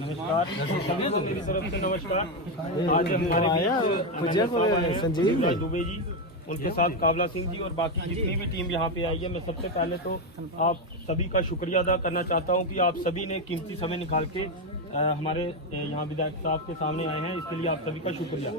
नमस्कार, सभी को मेरी तरफ से नमस्कार। आज हमारे संजीव दुबे जी, उनके साथ काबला सिंह जी और बाकी जितनी भी टीम यहाँ पे आई है, मैं सबसे पहले तो आप सभी का शुक्रिया अदा करना चाहता हूँ कि आप सभी ने कीमती समय निकाल के हमारे यहाँ विधायक साहब के सामने आए हैं। इसके लिए आप सभी का शुक्रिया।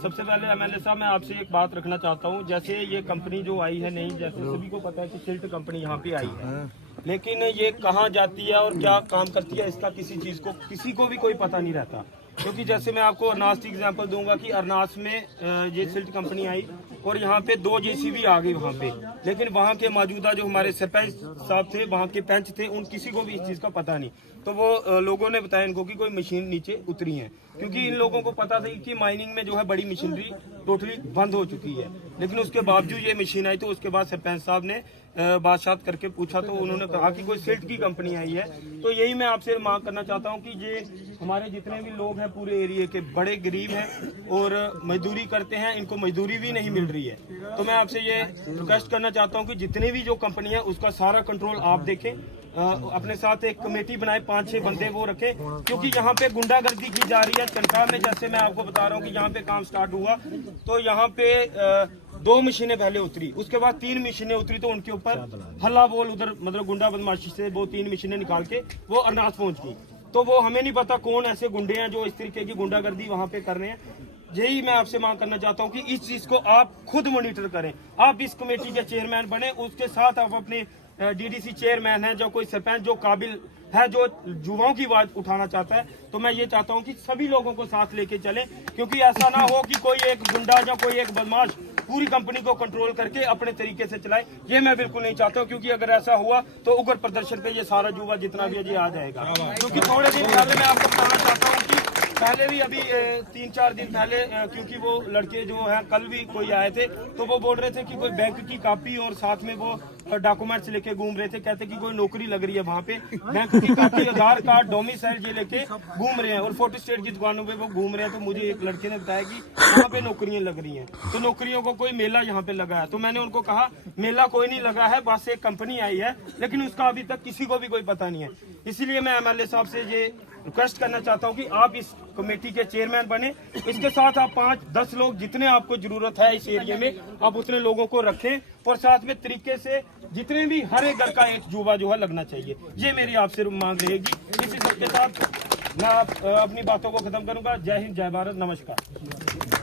सबसे पहले एमएलए साहब, मैं आपसे एक बात रखना चाहता हूँ। जैसे ये कंपनी जो आई है नई, जैसे सभी को पता है कि सिल्ट कंपनी यहाँ पे आई है, लेकिन ये कहाँ जाती है और क्या काम करती है, इसका किसी को भी कोई पता नहीं रहता। क्योंकि जैसे मैं आपको अरनास की एग्जांपल दूंगा कि अरनास में ये सिल्ट कंपनी आई और यहाँ पे 2 जेसीबी आ गई वहाँ पे, लेकिन वहाँ के मौजूदा जो हमारे सरपंच साहब थे, वहाँ के पंच थे, उन किसी को भी इस चीज़ का पता नहीं। तो वो लोगों ने बताया इनको कि कोई मशीन नीचे उतरी है, क्योंकि इन लोगों को पता था कि माइनिंग में जो है बड़ी मशीनरी टोटली बंद हो चुकी है। लेकिन उसके बावजूद ये मशीन आई, तो उसके बाद सरपंच साहब ने बातचीत करके पूछा तो उन्होंने कहा कि कोई सिल्ट की कंपनी आई है। तो यही मैं आपसे मांग करना चाहता हूं कि ये हमारे जितने भी लोग हैं पूरे एरिया के बड़े गरीब हैं और मजदूरी करते हैं, इनको मजदूरी भी नहीं मिल रही है। तो मैं आपसे ये रिक्वेस्ट करना चाहता हूं कि जितने भी जो कंपनी है उसका सारा कंट्रोल आप देखें, अपने साथ एक कमेटी बनाए, 5-6 बंदे वो रखें, क्योंकि यहाँ पे गुंडागर्दी की जा रही है। चंका में जैसे मैं आपको बता रहा हूँ कि यहाँ पे काम स्टार्ट हुआ तो यहाँ पे 2 मशीनें पहले उतरी, उसके बाद 3 मशीनें उतरी, तो उनके ऊपर हल्ला बोल उधर मतलब गुंडा बदमाशी से वो 3 मशीनें निकाल के वो अरनास पहुंच गई। तो वो हमें नहीं पता कौन ऐसे गुंडे हैं जो इस तरीके की गुंडागर्दी वहाँ पे कर रहे हैं। यही मैं आपसे मांग करना चाहता हूँ कि इस चीज को आप खुद मॉनिटर करें। आप इस कमेटी के चेयरमैन बने, उसके साथ आप अपने डीडीसी चेयरमैन है, जो कोई सरपंच जो काबिल है, जो युवाओं की आवाज उठाना चाहता है, तो मैं ये चाहता हूं कि सभी लोगों को साथ लेके चलें, क्योंकि ऐसा ना हो कि कोई एक गुंडा या कोई एक बदमाश पूरी कंपनी को कंट्रोल करके अपने तरीके से चलाए। ये मैं बिल्कुल नहीं चाहता हूं, क्योंकि अगर ऐसा हुआ तो उग्र प्रदर्शन पे ये सारा युवा जितना भी है ये आ जाएगा। क्योंकि थोड़े दिन पहले मैं आपको बताना चाहता हूँ कि पहले भी अभी 3-4 दिन पहले, क्योंकि वो लड़के जो हैं कल भी कोई आए थे, तो वो बोल रहे थे कि कोई बैंक की कॉपी और साथ में वो डॉक्यूमेंट्स लेके घूम रहे थे। कहते कि कोई नौकरी लग रही है वहाँ पे, बैंक की कॉपी, आधार कार्ड, डोमिसाइल ये लेके घूम रहे हैं और फोटो स्टेट की दुकानों पे वो घूम रहे हैं। तो मुझे एक लड़के ने बताया कि यहाँ पे नौकरियां लग रही हैं, तो नौकरियों को कोई मेला यहाँ पे लगा है। तो मैंने उनको कहा मेला कोई नहीं लगा है, बस एक कंपनी आई है, लेकिन उसका अभी तक किसी को भी कोई पता नहीं है। इसीलिए मैं एमएलए साहब से ये रिक्वेस्ट करना चाहता हूं कि आप इस कमेटी के चेयरमैन बने, इसके साथ आप 5-10 लोग जितने आपको जरूरत है इस एरिया में, आप उतने लोगों को रखें और साथ में तरीके से जितने भी हर एक घर का एक युवा जो है लगना चाहिए। ये मेरी आपसे मांग रहेगी। इसी सबके साथ मैं अपनी बातों को खत्म करूंगा। जय हिंद, जय भारत, नमस्कार।